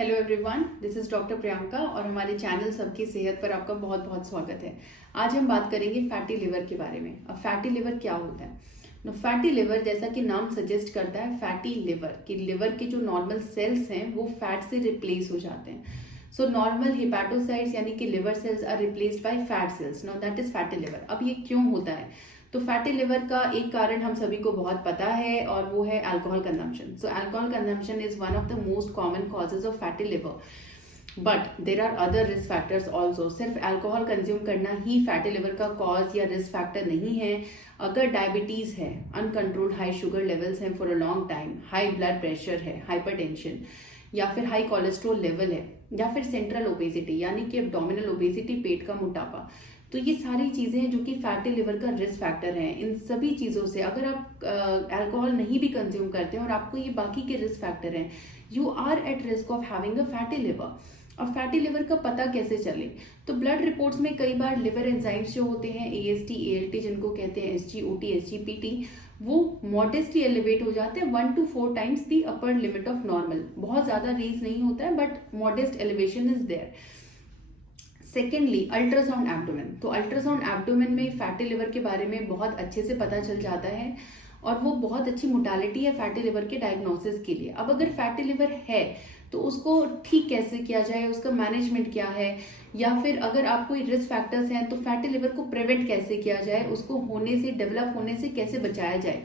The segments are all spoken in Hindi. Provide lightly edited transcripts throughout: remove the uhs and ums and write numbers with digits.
Hello everyone, this is doctor Priyanka और हमारे चैनल सबकी सेहत पर आपका बहुत बहुत स्वागत है। आज हम बात करेंगे फैटी लिवर के बारे में। अब फैटी लिवर क्या होता है? फैटी लिवर, जैसा कि नाम सजेस्ट करता है, फैटी लिवर कि लिवर के जो नॉर्मल सेल्स हैं वो फैट से रिप्लेस हो जाते हैं। सो नॉर्मल हिपैटोसाइट्स यानी कि liver cells are replaced by fat cells. Now that is fatty liver. अब ये क्यों होता है? तो फैटी लिवर का एक कारण हम सभी को बहुत पता है और वो है alcohol consumption. So alcohol consumption is one of the most common causes of fatty liver, but there are other risk factors also. सिर्फ अल्कोहल कंज्यूम करना ही फैटी लिवर का कॉज या रिस्क फैक्टर नहीं है। अगर डायबिटीज है, अनकंट्रोल्ड हाई शुगर लेवल्स हैं for a long time, high blood pressure है, हाइपरटेंशन, या फिर हाई कोलेस्ट्रॉल लेवल है, या फिर सेंट्रल ओबेसिटी यानी कि एब्डोमिनल ओबेसिटी, पेट का मोटापा, तो ये सारी चीजें हैं जो कि फैटी लिवर का रिस्क फैक्टर हैं। इन सभी चीजों से अगर आप अल्कोहल नहीं भी कंज्यूम करते हैं और आपको ये बाकी के रिस्क फैक्टर हैं, you are at risk of having a fatty liver. अब फैटी लिवर का पता कैसे चले? तो ब्लड रिपोर्ट्स में कई बार लिवर एंजाइम्स जो होते हैं, AST, ALT जिनको कहते हैं, SGOT, SGPT, वो मॉडेस्टली एलिवेट हो जाते हैं 1 to 4 times the upper limit of normal. बहुत ज्यादा रेज नहीं होता है, but modest elevation is there. Secondly, ultrasound abdomen. तो अल्ट्रासाउंड एब्डोमेन में फैटी लिवर के बारे में बहुत अच्छे से पता चल जाता है और वो बहुत अच्छी मोडालिटी है फैटी लिवर के डायग्नोसिस के लिए। अब अगर फैटी लिवर है तो उसको ठीक कैसे किया जाए, उसका मैनेजमेंट क्या है, या फिर अगर आप कोई रिस्क फैक्टर्स हैं तो फैटी लिवर को प्रिवेंट कैसे किया जाए, उसको होने से, डेवलप होने से कैसे बचाया जाए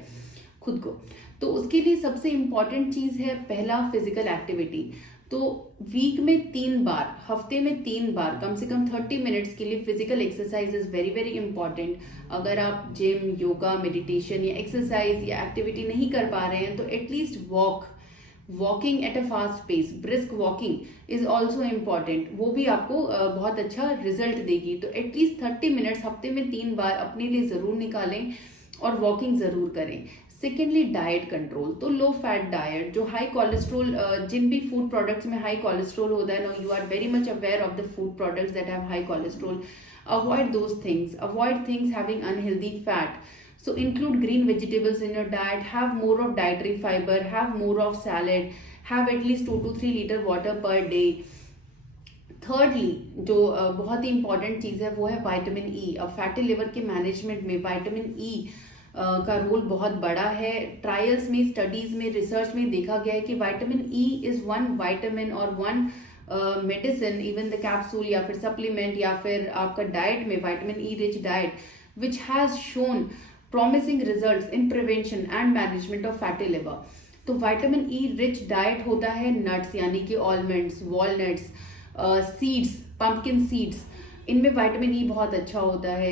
खुद को। तो उसके लिए सबसे इंपॉर्टेंट चीज है पहला, फिजिकल एक्टिविटी। तो वीक में 3 बार, हफ्ते में 3 बार, कम से कम 30 मिनट्स के लिए physical exercise is very very important. अगर आप जिम, योगा, मेडिटेशन या एक्सरसाइज या एक्टिविटी नहीं कर पा रहे हैं तो at least walking at a fast pace, brisk walking is also important. वो भी आपको बहुत अच्छा रिजल्ट देगी। तो एटलीस्ट 30 मिनट्स हफ्ते में 3 बार अपने लिए जरूर निकालें और वॉकिंग जरूर करें। Secondly, diet control. तो लो फैट डाइट, जो हाई कोलेस्ट्रोल, जिन भी फूड प्रोडक्ट्स में हाई कोलेस्ट्रोल होता है, no you are very much aware of the food products that have high cholesterol, avoid those things, avoid things having unhealthy fat. So include green vegetables in your diet, have more of dietary fiber, have more of salad, have at least 2 to 3 liter water per day. Thirdly, जो बहुत ही इंपॉर्टेंट चीज है वो है विटामिन ई। अब फैटी लिवर के मैनेजमेंट में विटामिन ई का रोल बहुत बड़ा है। ट्रायल्स में, स्टडीज में, रिसर्च में देखा गया है कि vitamin E is one vitamin और one medicine, even the capsule या फिर सप्लीमेंट या फिर आपका डाइट में vitamin E rich diet, which has shown promising results in prevention and management of fatty liver. तो विटामिन ई रिच डाइट होता है नट्स यानी कि almonds, walnuts, seeds, pumpkin seeds, इनमें विटामिन ई बहुत अच्छा होता है।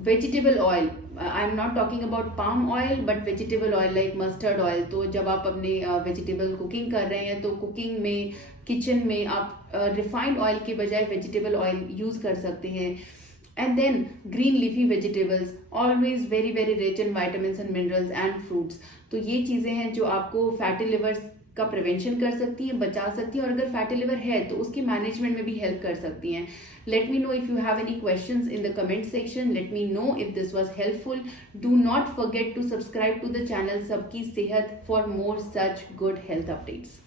Vegetable oil, I am not talking about palm oil but vegetable oil like mustard oil. तो जब आप अपने वेजिटेबल कुकिंग कर रहे हैं तो कुकिंग में, किचन में आप रिफाइंड ऑयल के बजाय वेजिटेबल ऑयल यूज कर सकते हैं। And then green leafy vegetables, always very very rich in vitamins and minerals and fruits. तो ये चीजें हैं जो आपको फैटी लिवर का प्रिवेंशन कर सकती हैं, बचा सकती हैं, और अगर फैटी लिवर है तो उसके मैनेजमेंट में भी हेल्प कर सकती हैं। Let me know if you have any questions in the comment section. Let me know if this was helpful. Do not forget to subscribe to the channel Sabki Sehat for more such good health updates.